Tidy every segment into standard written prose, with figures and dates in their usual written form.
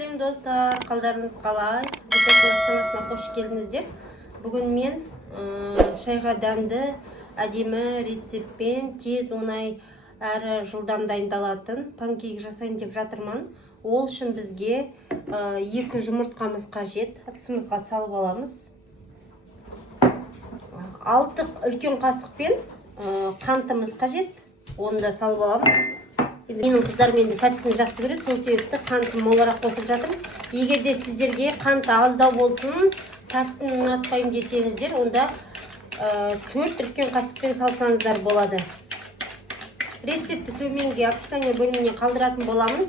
Сәлем достар, қалдарыңыз қалай? Астанасына қош келдіңіздер. Бүгін мен шайға дәмді, әдемі рецептпен тез, оңай әрі жылдам дайындалатын панкейк жасайын деп жатырмын. Ол үшін бізге 2 жұмыртқамыз қажет. Ыдысымызға салып аламыз. 6 үлкен қасықпен қантымыз қажет. Оны да салып аламыз. Менің қыздарым енді тәттіні жақсы көреді, сол себепті қантын молырақ қосып жатырмын. Егер де сіздерге қанты аздау болсын, тәттіні ұнатпаймын десеңіздер, онда 4 үлкен қасықпен салсаңыздар болады. Рецепті төменге описание бөліміне қалдыратын боламын.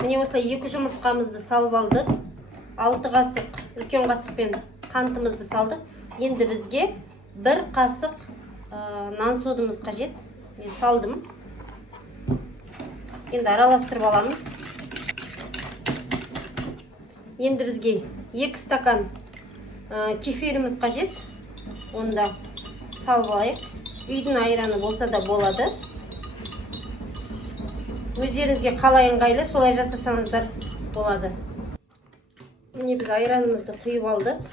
Міне осылай 2 жұмыртқамызды салып алдық. 6 қасық үлкен қасықпен қантымызды салдық. Енді бізге 1 қасық нан содымыз қажет. Мен салдым. Енді араластырып аламыз. Енді бізге 2 стакан кефиріміз қажет. Оны да салып алайық. Үйдің айраны болса да болады. Өздеріңізге қалай ыңғайлы, солай жасасаңыздар болады. Міне біз айранымызды құйып алдық.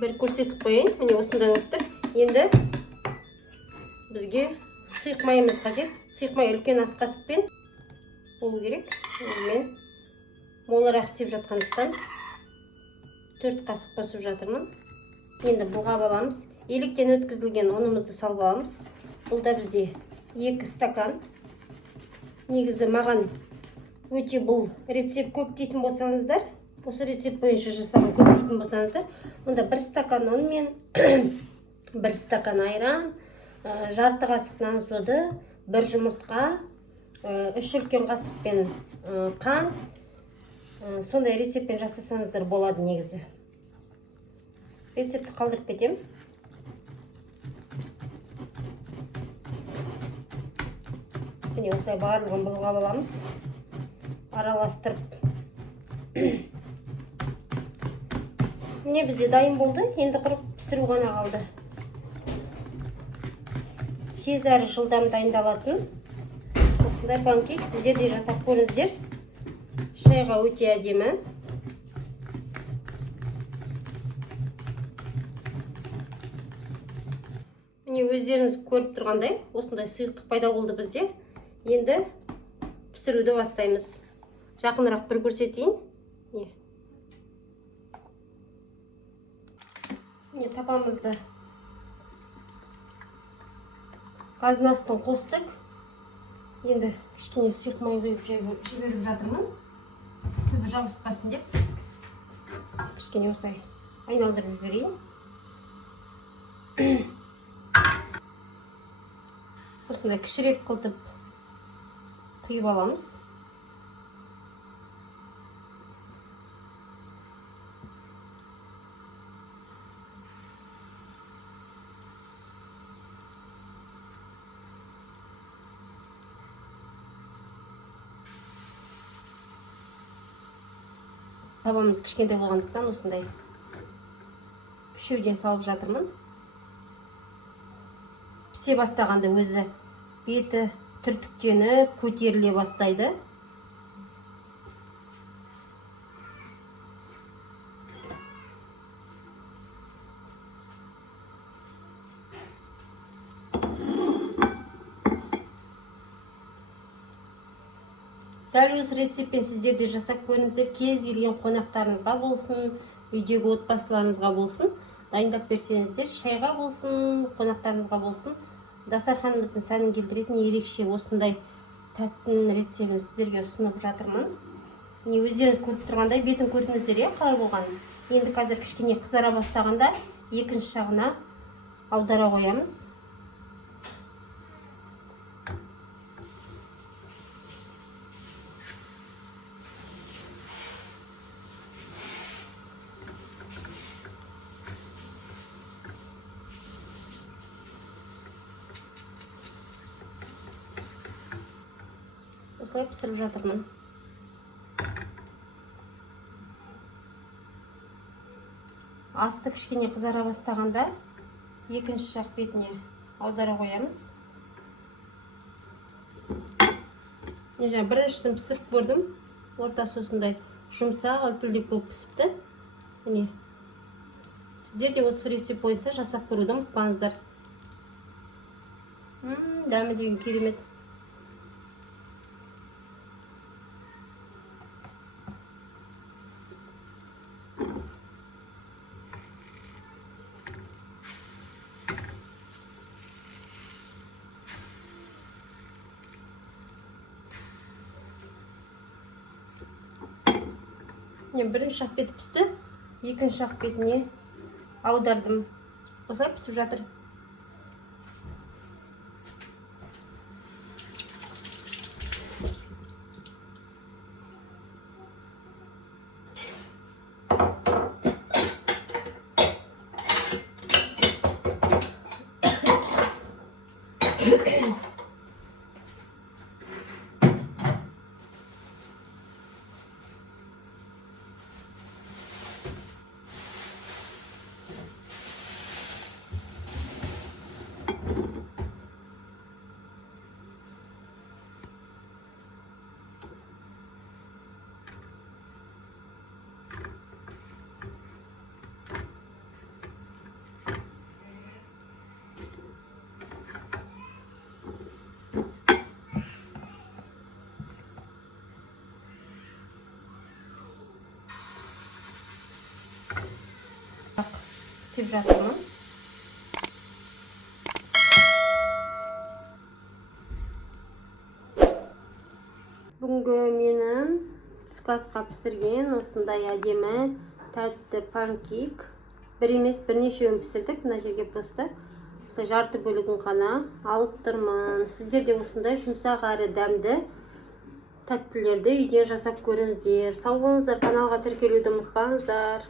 Бір көрсетіп қойайын. Міне осындай болып тұр. Енді бізге сұйық майымыз қажет. Сұйық май үлкен ас қасықпен болу керек. Мен молырақ істеп жатқандықтан 4 қасық қосып жатырмын. Енді бұлғап аламыз. Електен өткізілген ұнымызды салып аламыз. Бұл да бізде 2 стакан. Негізі маған өте бұл рецепт көп дейтін болсаңыздар, осы рецепт бойынша жасаған көп дейтін болсаңыздар, онда 1 стакан ұн мен 1 стакан айран, жарты қасық нан соды, 1 жұмыртқа, 3 үлкен қасықпен қант, сондай рецептпен жасасаңыздар болады негізі. Рецепті қалдырып кетем. Міне осылай барлығын бұлғап аламыз. Араластырып. Міне бізде дайын болды. Енді құрып пісіру ғана қалды. Тез әрі жылдам дайындалатын осындай панкейк сіздер де жасап көріңіздер. Шайға өте әдемі. Міне өздеріңіз көріп тұрғандай осындай сұйықтық пайда болды бізде. Енді пісіруді бастаймыз. Жақынырақ бір көрсетейін. Міне тапамызды газдың астын қостық. Енді кішкене сұйық май құйып жіберіп жатырмын. Түбі жабыспасын деп. Кішкене осылай айналдырып жіберейін. Осындай кішірек қылтып құйып аламыз. Табамыз кішкентай болғандықтан осындай үшеуден салып жатырмын. Пісе бастағанда өзі беті түртіктеніп, көтеріле бастайды. Дәл өз рецептпен сіздер де жасап көріңіздер. Кез келген қонақтарыңызға болсын, үйдегі отбасыларыңызға болсын, дайындап берсеңіздер, шайға болсын, қонақтарыңызға болсын, дастарханымыздың сәнін келтіретін ерекше осындай тәттінің рецептін сіздерге ұсынып жатырмын. Өздеріңіз көріп тұрғандай бетін көрдіңіздер, қалай болғанын. Енді қазір кішкене қызара бастағанда екінші жағына аудара қоямыз. Осылай пісіріп жатырмын. Асты кішкене қызара бастағанда екінші жақ бетіне аудара қоямыз. Жаңа біріншісін пісіріп көрдім. Ортасы осындай жұмсақ, үлпілдек болып пісіпті. Міне. Сіздер де осы рецепт бойынша жасап көруді ұмытпаңыздар. Дәмі деген керемет. Бірінші жақ беті пісті, екінші жақ бетіне аудардым. Осылай пісіп жатыр. Істеп жатырмын. Бүгінгі менің түскі асқа пісірген осындай әдемі тәтті панкейк. Бір емес, бірнешеуін пісірдік. Мына жерге просто осылай жарты бөлігін ғана алып тұрмын. Сіздер де осындай жұмсақ әрі дәмді тәттілерді үйден жасап көріңіздер. Сау болыңыздар, каналға тіркелуді ұмытпаңыздар.